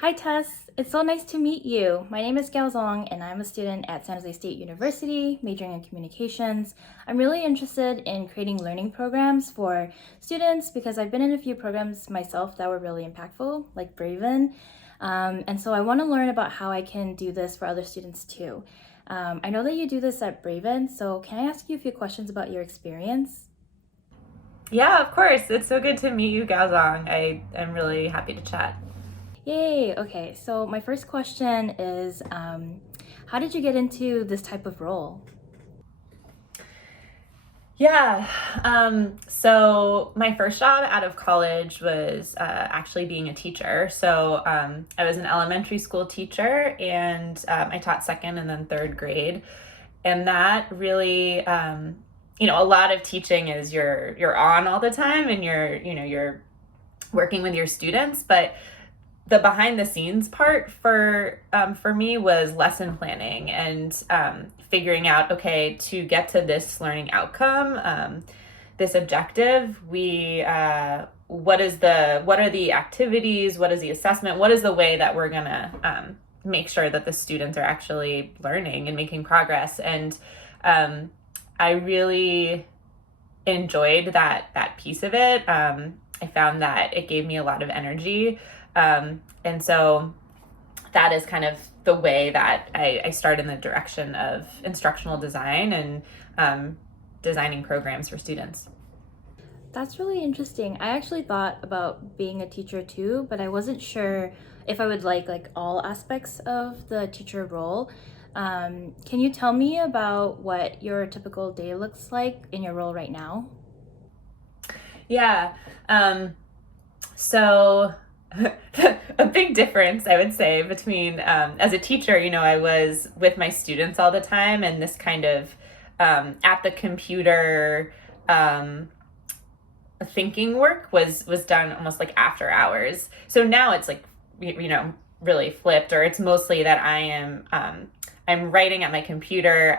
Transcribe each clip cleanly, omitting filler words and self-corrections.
Hi Tess, it's so nice to meet you. My name is Gaozong and I'm a student at San Jose State University, majoring in communications. I'm really interested in creating learning programs for students because I've been in a few programs myself that were really impactful, like Braven. And so I want to learn about how I can do this for other students too. I know that you do this at Braven, so can I ask you a few questions about your experience? Yeah, of course. It's so good to meet you, Gaozong. I am really happy to chat. Yay! Okay, so my first question is how did you get into this type of role? Yeah, so my first job out of college was actually being a teacher. I was an elementary school teacher and I taught second and then third grade. And that really, a lot of teaching is you're on all the time and you're working with your students, but the behind the scenes part for me was lesson planning and figuring out, okay, to get to this learning outcome, this objective, what are the activities, what is the assessment, what is the way that we're gonna make sure that the students are actually learning and making progress. And I really enjoyed that piece of it. I found that it gave me a lot of energy. And so that is kind of the way that I started in the direction of instructional design and designing programs for students. That's really interesting. I actually thought about being a teacher too, but I wasn't sure if I would like all aspects of the teacher role. Can you tell me about what your typical day looks like in your role right now? Yeah. So a big difference, I would say, between as a teacher, I was with my students all the time, and this kind of at the computer thinking work was done almost like after hours. So now it's like really flipped, or it's mostly that I'm writing at my computer.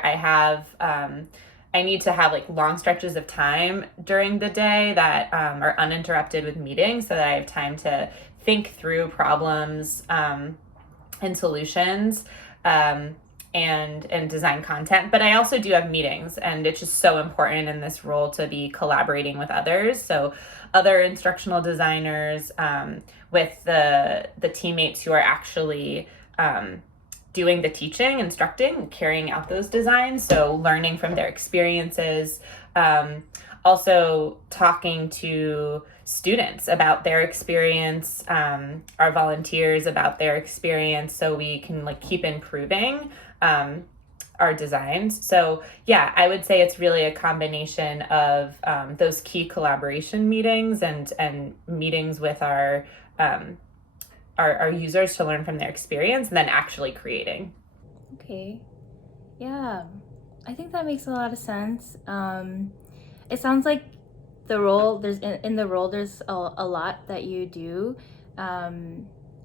I need to have like long stretches of time during the day that are uninterrupted with meetings so that I have time to think through problems and solutions and design content. But I also do have meetings, and it's just so important in this role to be collaborating with others. So other instructional designers, with the teammates who are actually doing the teaching, instructing, carrying out those designs. So learning from their experiences, also talking to students about their experience, our volunteers about their experience, so we can like keep improving our designs. So yeah, I would say it's really a combination of those key collaboration meetings and meetings with our users to learn from their experience, and then actually creating. Okay. Yeah, I think that makes a lot of sense. It sounds like in the role there's a lot that you do.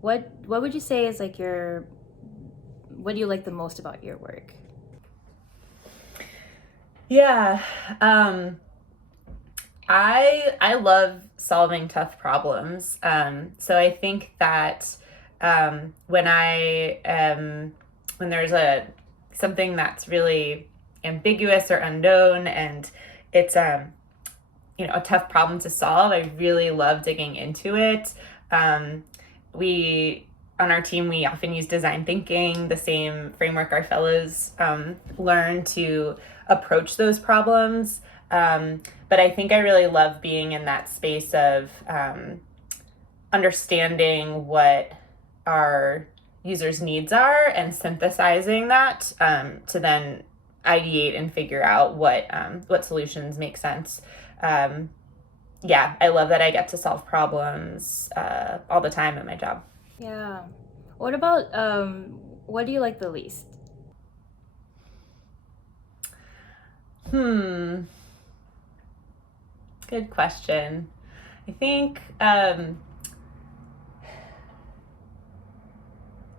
What would you say is like what do you like the most about your work? Yeah. I love solving tough problems. So I think that when there's something that's really ambiguous or unknown, and it's a tough problem to solve, I really love digging into it. We on our team, we often use design thinking, the same framework our fellows learn to approach those problems. But I think I really love being in that space of understanding what our users' needs are and synthesizing that to then ideate and figure out what solutions make sense. Yeah, I love that I get to solve problems all the time at my job. Yeah. What about what do you like the least? Hmm. Good question. I think,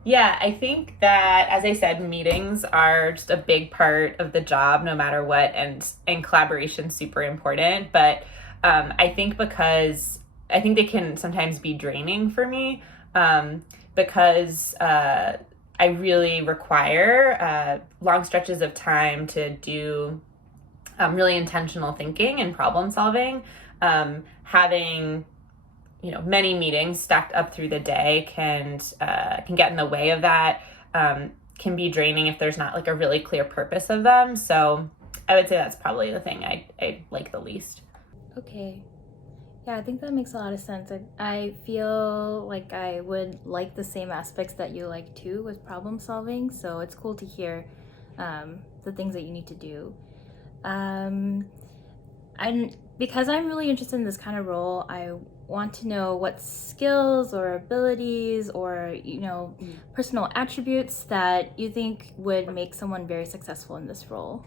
yeah, I think that, as I said, meetings are just a big part of the job, no matter what, and collaboration super important. But I think because I think they can sometimes be draining for me. because I really require long stretches of time to do really intentional thinking and problem solving. Having many meetings stacked up through the day can get in the way of that. Can be draining if there's not like a really clear purpose of them. So I would say that's probably the thing I like the least. Okay. Yeah, I think that makes a lot of sense. I feel like I would like the same aspects that you like too with problem solving. So it's cool to hear the things that you need to do. Because I'm really interested in this kind of role, I want to know what skills or abilities or personal attributes that you think would make someone very successful in this role.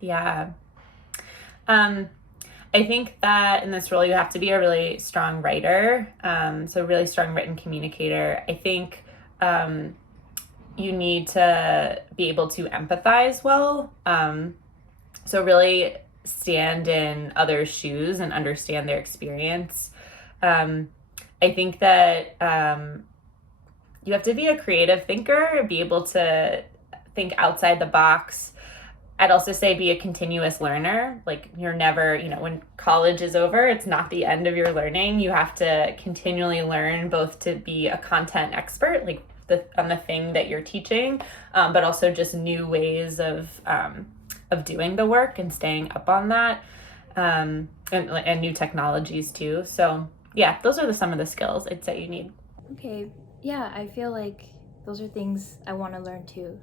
Yeah. I think that in this role you have to be a really strong writer, so really strong written communicator. I think you need to be able to empathize well, so really stand in others' shoes and understand their experience. I think that you have to be a creative thinker, be able to think outside the box. I'd also say be a continuous learner. Like you're never, when college is over, it's not the end of your learning. You have to continually learn both to be a content expert, like on the thing that you're teaching, but also just new ways of doing the work and staying up on that, and new technologies too. So yeah, those are some of the skills I'd say you need. Okay, yeah, I feel like those are things I want to learn too.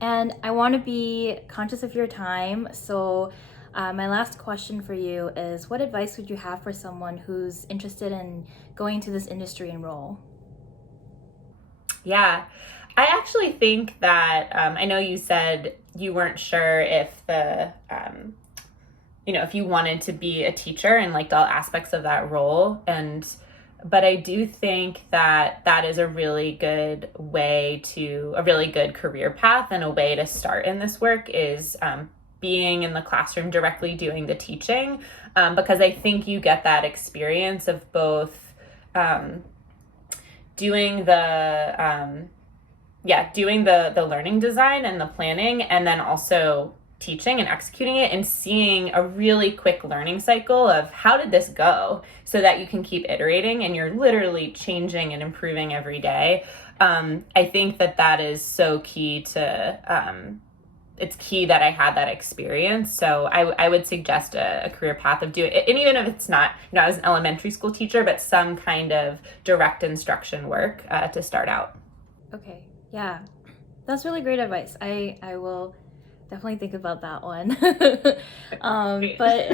And I want to be conscious of your time. So my last question for you is, what advice would you have for someone who's interested in going into this industry and role? Yeah, I actually think that I know you said you weren't sure if if you wanted to be a teacher and liked all aspects of that role, but I do think that that is a really good career path, and a way to start in this work is being in the classroom directly doing the teaching, because I think you get that experience of both doing the learning design and the planning, and then also teaching and executing it, and seeing a really quick learning cycle of how did this go, so that you can keep iterating and you're literally changing and improving every day. I think that is so key to it's key that I had that experience. So I would suggest a career path of doing it, and even if it's not, I was an elementary school teacher, but some kind of direct instruction work to start out. Okay, yeah, that's really great advice. I will definitely think about that one. But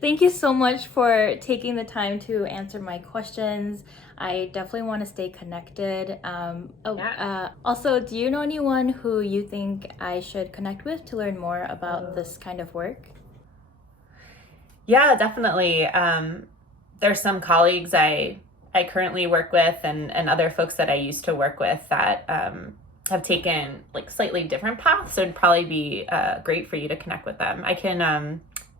thank you so much for taking the time to answer my questions. I definitely want to stay connected. Also, do you know anyone who you think I should connect with to learn more about this kind of work? Yeah, definitely. There's some colleagues I currently work with, and other folks that I used to work with that have taken like slightly different paths. So it'd probably be great for you to connect with them.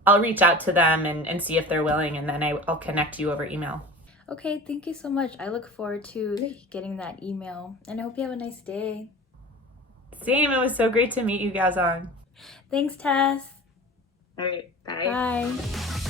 I'll reach out to them and see if they're willing, and then I'll connect you over email. Okay, thank you so much. I look forward to getting that email, and I hope you have a nice day. Same, it was so great to meet you, Gaozong. Thanks, Tess. All right, bye. Bye.